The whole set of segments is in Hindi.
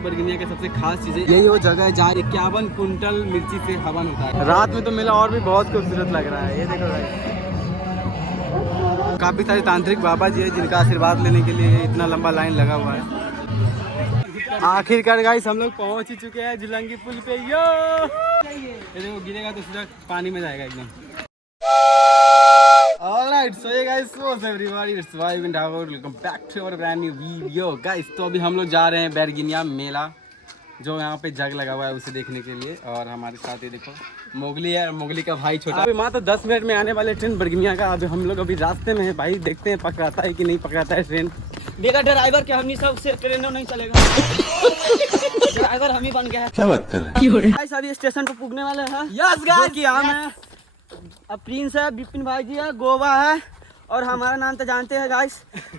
बरगनिया के सबसे खास चीज़ है, यही वो जगह है जहाँ 51 कुंटल मिर्ची से हवन होता है। रात में तो मेला और भी बहुत खूबसूरत लग रहा है। ये देखो भाई, काफ़ी सारे तांत्रिक बाबा जी है जिनका आशीर्वाद लेने के लिए इतना लंबा लाइन लगा हुआ है। आखिरकार गाइस हम लोग पहुँच ही चुके हैं झुलंगी पुल पे। यो ये देखो, गिरेगा तो सीधा पानी में जाएगा एकदम। Alright, so hey guys, what's up everybody? It's Vibe and Dhawar. Welcome back to our brand new video, guys. तो अभी हम लोग जा रहे हैं बैरगिनिया मेला, जो यहाँ पे जग लगा हुआ है उसे देखने के लिए। और हमारे साथ ये देखो मोगली है, मोगली का भाई छोटा। अभी मात्र 10 मिनट में आने वाले ट्रेन बैरगिनिया का। अभी हम लोग अभी रास्ते में है भाई, देखते हैं पकड़ाता है कि नहीं पकड़ाता है ट्रेन। मेरा ड्राइवर के हमनी सब से ट्रेन नहीं चलेगा। ड्राइवर हम ही बन गया है। क्या बात कर रहे हैं? गाइस अभी स्टेशन पर पुगने वाले हैं। यस गाइस, कि हम है, अब प्रिंस है, विपिन भाई जी है, गोवा है, और हमारा नाम तो जानते हैं गाइस,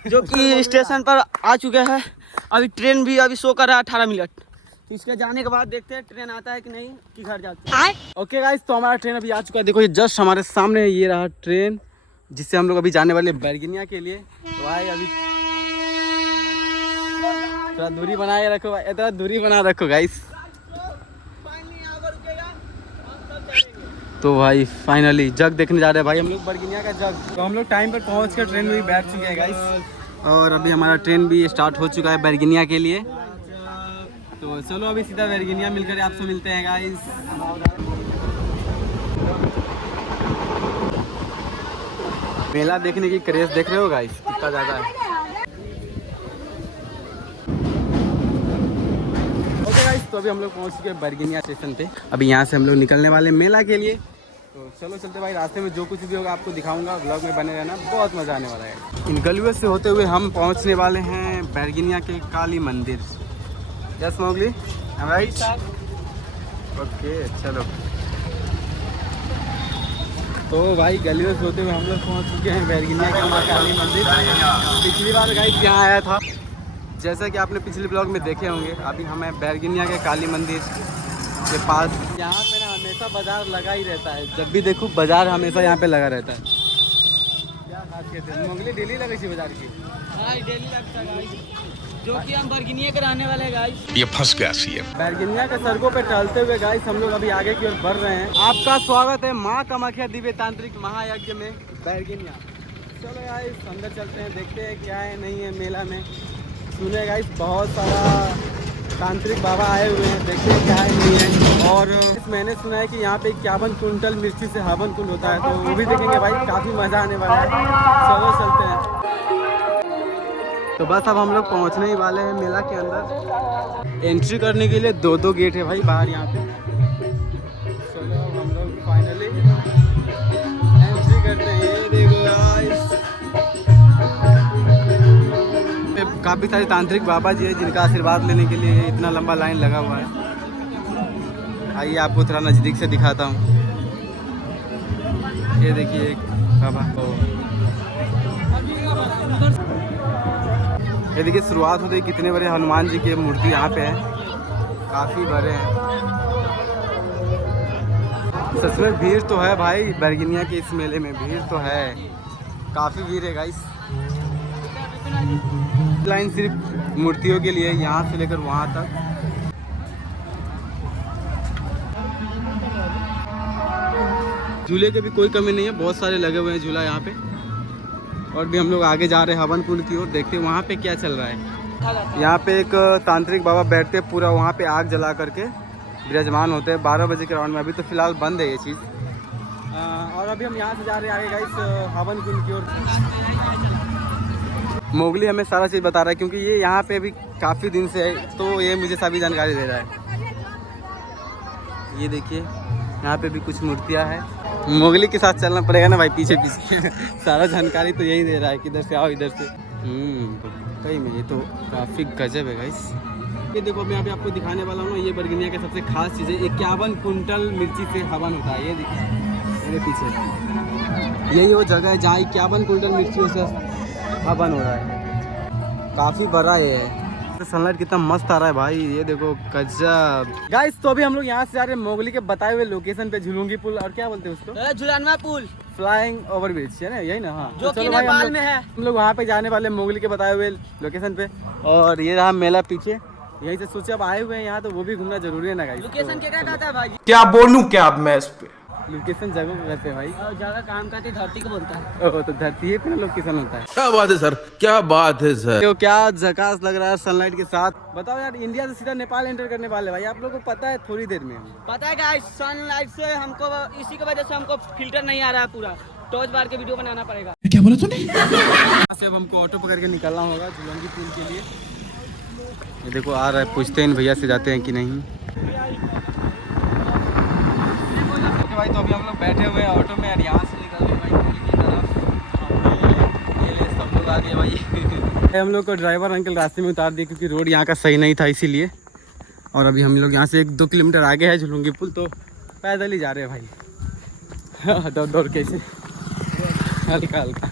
जो कि स्टेशन पर आ चुके हैं। अभी ट्रेन भी अभी शो कर रहा है 18 मिनट। तो इसके जाने के बाद देखते हैं ट्रेन आता है कि नहीं, कि घर जाते हैं। ओके गाइस, तो हमारा ट्रेन अभी आ चुका है। देखो ये जस्ट हमारे सामने ये रहा ट्रेन, जिससे हम लोग अभी जाने वाले बैरगिनिया के लिए। तो भाई अभी थोड़ा दूरी बनाए रखो भाई, इतना दूरी बना रखो गाइस। तो भाई फाइनली जग देखने जा रहे हैं भाई हम लोग, बैरगिनिया का जग। तो हम लोग टाइम पर पहुंच कर ट्रेन में भी बैठ चुके हैं गाइस, और अभी हमारा ट्रेन भी स्टार्ट हो चुका है बैरगिनिया के लिए। तो चलो अभी सीधा बैरगिनिया मिलकर आपसे मिलते हैं गाइस। मेला देखने की क्रेज देख रहे हो गाइस, कितना ज़्यादा है। ओके गाइस, तो अभी हम लोग पहुंच चुके हैं बैरगिनिया स्टेशन पे। अभी यहाँ से हम लोग निकलने वाले मेला के लिए। तो चलो चलते भाई, रास्ते में जो कुछ भी होगा आपको दिखाऊंगा, ब्लॉग में बने रहना, बहुत मज़ा आने वाला है। इन गलियों से होते हुए हम पहुंचने वाले हैं बैरगिनिया के काली मंदिर। Yes Mowgli, right? ओके चलो। तो भाई गलियों से होते हुए हम लोग पहुंच चुके हैं बैरगिनिया के माँ काली मंदिर। पिछली बार गाइस यहाँ आया था, जैसा कि आपने पिछले ब्लॉग में देखे होंगे। अभी हमें बैरगिनिया के काली मंदिर के पास, यहाँ पे ना हमेशा बाजार लगा ही रहता है। जब भी देखो बाजार हमेशा यहाँ पे लगा रहता है। क्या खासियत है मोगली? डेली लगे थी बाजार की? हाँ डेली लगता है गाइस, जो कि हम बैरगिनिया के रहने वाले हैं गाइस। ये फंस गया सी है। बैरगिनिया के सड़कों पे टहलते हुए गाइस हम लोग अभी आगे की ओर बढ़ रहे हैं। आपका स्वागत है माँ कामाख्या दिव्य तांत्रिक महायज्ञ में बैरगिनिया। चलो गाइस अंदर चलते हैं, देखते हैं क्या है नहीं है मेला में। सुने गाइस बहुत सारा तांत्रिक बाबा आए हुए हैं, देखते हैं क्या है नहीं है। और मैंने सुना है कि यहाँ पे 51 कुंटल मिर्ची से हवन कुंड होता है, तो वो भी देखेंगे भाई, काफ़ी मज़ा आने वाला है। चलो चलते हैं। तो बस अब हम लोग पहुँचने ही वाले हैं मेला के अंदर। एंट्री करने के लिए 2 गेट है भाई बाहर यहाँ पे। चलो हम लोग फाइनली एंट्री करते हैं। ये देखो गाइस, काफ़ी सारे तांत्रिक बाबा जी है जिनका आशीर्वाद लेने के लिए इतना लंबा लाइन लगा हुआ है। आइए आपको थोड़ा नज़दीक से दिखाता हूँ। ये देखिए एक बाबा, ये देखिए शुरुआत होती है, कितने बड़े हनुमान जी की मूर्ति यहाँ पे है, काफ़ी बड़े हैं। सच में भीड़ तो है भाई बैरगिनिया के इस मेले में, भीड़ तो है, काफ़ी भीड़ है गाइस। लाइन सिर्फ मूर्तियों के लिए, यहाँ से लेकर वहाँ तक। झूले की भी कोई कमी नहीं है, बहुत सारे लगे हुए हैं झूला यहाँ पे। और भी हम लोग आगे जा रहे हैं हवन कुंड की ओर, देखते हैं वहाँ पे क्या चल रहा है। यहाँ पे एक तांत्रिक बाबा बैठते हैं, पूरा वहाँ पे आग जला करके विराजमान होते हैं 12 बजे के राउंड में। अभी तो फिलहाल बंद है ये चीज़। और अभी हम यहाँ से जा रहे हैं आगे गाइस हवन कुंड की ओर। मोगली हमें सारा चीज़ बता रहा है, क्योंकि ये यहाँ पे अभी काफ़ी दिन से है, तो ये मुझे सभी जानकारी दे रहा है। ये देखिए यहाँ पे भी कुछ मूर्तियाँ हैं। मोगली के साथ चलना पड़ेगा ना भाई, पीछे पीछे सारा जानकारी तो यही दे रहा है कि इधर से आओ इधर से। कहीं में ये तो काफ़ी गजब है गाइस। ये देखो मैं यहाँ पे आपको दिखाने वाला हूँ, ये बैरगिनिया का सबसे खास चीज़ है, 51 कुंटल मिर्ची से हवन होता है। ये देखिए मेरे पीछे, यही वो जगह है जहाँ 51 कुंटल मिर्चियों से हवन हो रहा है। काफ़ी बड़ा ये है। सनलाइट कितना मस्त आ रहा है भाई, ये देखो गजब। गाइस तो अभी हम लोग यहाँ से जा रहे हैं मोगली के बताए हुए लोकेशन पे, झुलंगी पुल, और क्या बोलते हैं उसको, झुलनवा पुल, फ्लाइंग ओवर ब्रिज है ना, यही ना? हाँ, जो कि नेपाल में है। हम लोग वहाँ पे जाने वाले मोगली के बताए हुए लोकेशन पे। और ये रहा मेला पीछे, यही से सोचे अब आए हुए हैं यहाँ तो वो भी घूमना जरूरी है ना गाइस। लोकेशन क्या कहता है भाई? क्या बोलूं क्या अब मैं इस पे। लोकेशन जगह को कहते हैं भाई। और जगह काम करती धरती को बोलता है। ओह तो धरती है फिर लोकेशन होता है। क्या बात है सर, क्या बात है सर। तो क्या झकास लग रहा है सनलाइट के साथ। बताओ यार, इंडिया से सीधा नेपाल एंटर करने वाले भाई, आप लोगों को पता है थोड़ी देर में। पता है गाइस, सनलाइट से हमको इसी की वजह से हमको फिल्टर नहीं आ रहा है, पूरा टॉर्च बार के वीडियो बनाना पड़ेगा। क्या बोला तूने? यहाँ से अब हमको ऑटो पकड़ के निकलना होगा झूलंगी पुल के लिए। ये देखो आ रहा है, पूछते हैं इन भैया से जाते हैं कि नहीं। भाई तो अभी हम लोग बैठे हुए हैं ऑटो में और यहाँ से निकल रहे हैं भाई पुल की तरफ। ये ले सब लोग आ गए भाई। हम लोग को ड्राइवर अंकल रास्ते में उतार दिए क्योंकि रोड यहाँ का सही नहीं था इसीलिए। और अभी हम लोग यहाँ से 1-2 किलोमीटर आगे है झूलंगी पुल, तो पैदल ही जा रहे हैं भाई। दौड़ दौड़ कैसे हल्का हल्का।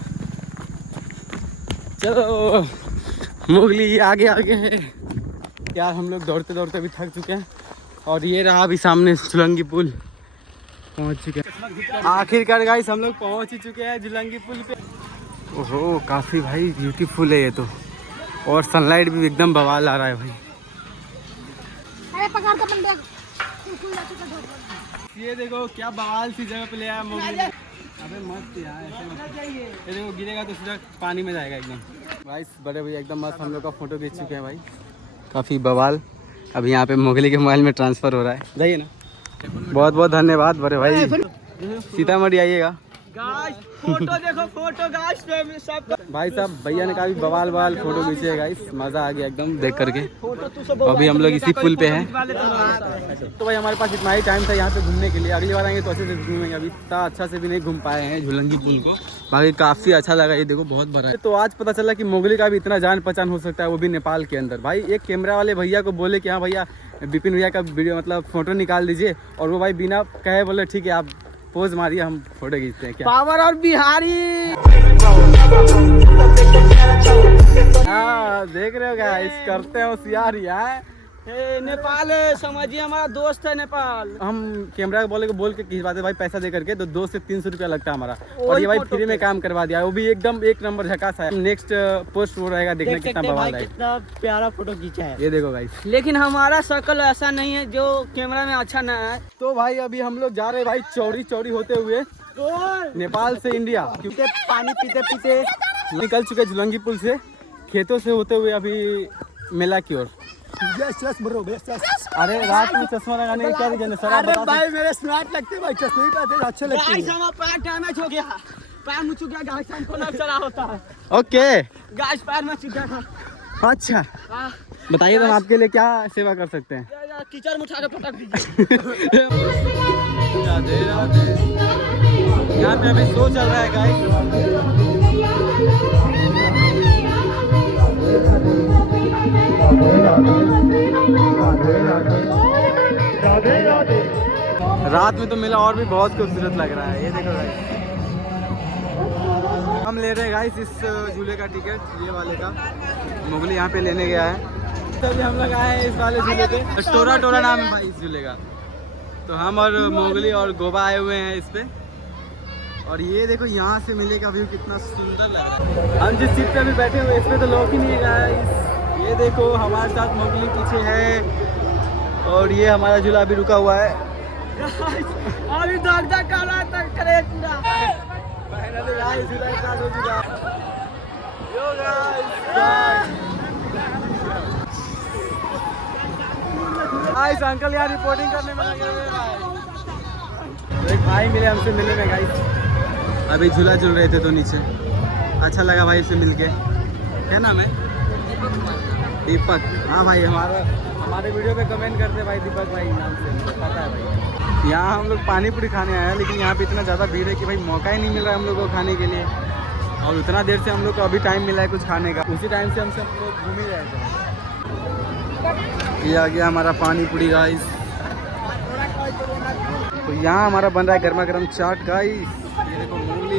चलो मुगली आगे आगे है यार। हम लोग दौड़ते दौड़ते भी थक चुके हैं और ये रहा अभी सामने झूलंगी पुल, पहुंच चुके हैं आखिरकार गाइस। हम लोग पहुंच ही चुके हैं झूलंगी पुल पे। ओहो काफ़ी भाई ब्यूटीफुल है ये तो, और सनलाइट भी एकदम बवाल आ रहा है भाई। अरे पकड़ तो बंदे। ये देखो क्या बवाल सी जगह पे ले आया मोगली। अबे मस्त यार, ऐसे मत ये देखो गिरेगा तो सीधा पानी में जाएगा एकदम। भाई बड़े भैया एकदम मस्त हम लोग का फोटो खींच चुके हैं भाई, काफ़ी बवाल। अभी यहाँ पे मोगली के मोबाइल में ट्रांसफ़र हो रहा है, जाइए ना। बहुत बहुत धन्यवाद बड़े भाई, सीतामढ़ी आइएगा। गाइस फोटो देखो, फोटो गाइस सब भाई साहब भैया ने काफ़ी बवाल बवाल फोटो खींचे है गाइस, मज़ा आ गया एकदम देख करके। फोटो तू सब अभी हम लोग इसी पुल पे हैं। तो भाई हमारे पास इतना ही टाइम था यहाँ पे घूमने के लिए, अगली बार आएंगे तो अच्छे से घूमेंगे। अभी इतना अच्छा से भी नहीं घूम पाए हैं झूलंगी पुल को, बाकी काफ़ी अच्छा लगा। ये देखो बहुत बड़ा है। तो आज पता चला कि मोगली का भी इतना जान पहचान हो सकता है, वो भी नेपाल के अंदर। भाई एक कैमरा वाले भैया को बोले कि हाँ भैया विपिन भैया का वीडियो मतलब फ़ोटो निकाल दीजिए, और वो भाई बिना कहे बोले ठीक है आप पोज मारिए हम फोटो खींचते हैं। क्या पावर और बिहारी। हाँ देख रहे हो गाइस, करते हैं होशियार यार। नेपाल है, समझिए हमारा दोस्त है नेपाल। हम कैमरा बोले को बोल के खिंचवाते भाई पैसा दे करके, तो 200 से 300 रुपया लगता है हमारा, और ये भाई फ्री में काम करवा दिया, वो भी एकदम 1 नंबर झकास है। नेक्स्ट पोस्ट वो रहेगा, देखना कितना बवाल है। कितना प्यारा फोटो खींचा है ये देखो गाइस। लेकिन हमारा शक्ल ऐसा नहीं है जो कैमरा में अच्छा ना है। तो भाई अभी हम लोग जा रहे हैं भाई चौड़ी चौड़ी होते हुए नेपाल से इंडिया, क्योंकि पानी पीते पीते निकल चुके झूलंगी पुल से, खेतों से होते हुए अभी मेला की ओर। अरे रात में चश्मा लगाने की क्या रीजन है सर? अरे भाई मेरे स्मार्ट लगते हैं भाई, चश्मे ही पहनते अच्छे लगते हैं। गाइस पैर डैमेज हो गया, पैर मुझ गया गाइस, हमको ना चला होता है। ओके गाइस पैर में चुका था। अच्छा बताइए तो हम आपके लिए क्या सेवा कर सकते हैं? कीचड़ में उठा के पटक दीजिए। राधे राधे। यहाँ पे अभी शो चल रहा है गाइस। रात में तो मेला और भी बहुत खूबसूरत लग रहा है। ये देखो गाइस, हम ले रहे हैं गाइस इस झूले का टिकट, ये वाले का। मोगली यहाँ पे लेने गया है, तभी हम लोग आए हैं इस वाले झूले पे। टोरा टोरा नाम है भाई इस झूले का। तो हम और मोगली और गोबा आए हुए हैं इस पे, और ये देखो यहाँ से मिले का व्यू कितना सुंदर लग रहा है। हम जिस सीट पे भी बैठे हुए इस पे तो लोग ही नहीं है गाइस। ये देखो हमारे साथ मोगली पीछे है, और ये हमारा झूला अभी रुका हुआ है। अभी दग दग कर रहा है करे पूरा। फाइनली गाइस झूला स्टार्ट हो चुका है। यो गाइस गाइस अंकल यहाँ रिपोर्टिंग करने में लगे हुए हैं। एक भाई मिले हमसे मिलने में गाइस, अभी झूला झूल रहे थे तो नीचे। अच्छा लगा भाई से मिलके। क्या नाम है? दीपक। हाँ भाई हमारे वीडियो पे कमेंट करते भाई, दीपक भाई नाम से पता है भाई। यहाँ हम लोग पानी पूरी खाने आए हैं, लेकिन यहाँ पे इतना ज़्यादा भीड़ है कि भाई मौका ही नहीं मिल रहा है हम लोग को खाने के लिए, और उतना देर से हम लोग को अभी टाइम मिला है कुछ खाने का, उसी टाइम से हम सब लोग घूम ही रहे थे। ये आ गया हमारा पानी पूरी गाइस। तो यहाँ हमारा बन रहा है गर्मा गर्म चाट गाइस। ये देखो मूली,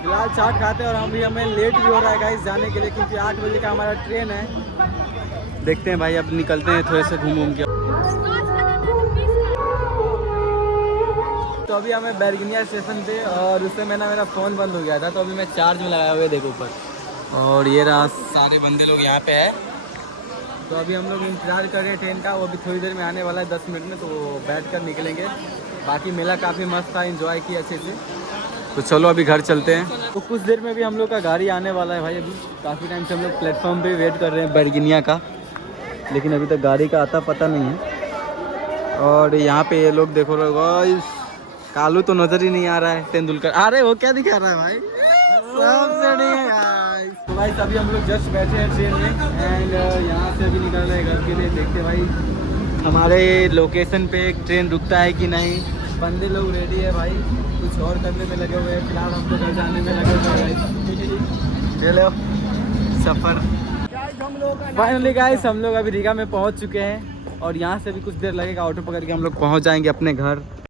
फिलहाल चाट खाते हैं, और हमें लेट भी हो रहा है गाइस जाने के लिए, क्योंकि 8 बजे का हमारा ट्रेन है। देखते हैं भाई अब निकलते हैं थोड़े से घूम के। तो अभी हमें बैरगनिया स्टेशन पे, और उससे मेरा फ़ोन बंद हो गया था, तो अभी मैं चार्ज में लगाया हुआ है देखो ऊपर। और ये रहा सारे बंदे लोग यहाँ पे है। तो अभी हम लोग इंतजार कर रहे हैं ट्रेन का, वो अभी थोड़ी देर में आने वाला है 10 मिनट में, तो बैठ कर निकलेंगे। बाकी मेला काफ़ी मस्त था, एंजॉय किया अच्छे से। तो चलो अभी घर चलते हैं। तो कुछ देर में भी हम लोग का गाड़ी आने वाला है भाई। अभी काफ़ी टाइम से हम लोग प्लेटफॉर्म पे वेट कर रहे हैं बैरगनिया का, लेकिन अभी तक गाड़ी का आता पता नहीं है। और यहाँ पे ये लोग देखो गाइस, कालू तो नज़र ही नहीं आ रहा है, तेंदुलकर अरे वो क्या दिखा रहा है भाई, सबसे नहीं है गाइस। तो भाई अभी हम लोग जस्ट बैठे हैं ट्रेन में एंड यहाँ से अभी निकल रहे हैं घर के लिए। देखते भाई हमारे लोकेशन पे एक ट्रेन रुकता है कि नहीं। बंदे लोग रेडी है भाई, कुछ और करने में लगे हुए हैं। फिलहाल हम तो घर जाने में लगे हुए हैं। चलो सफ़र फाइनली गाइस, हम लोग अभी रीगा में पहुंच चुके हैं और यहाँ से भी कुछ देर लगेगा, ऑटो पकड़ के हम लोग पहुंच जाएंगे अपने घर।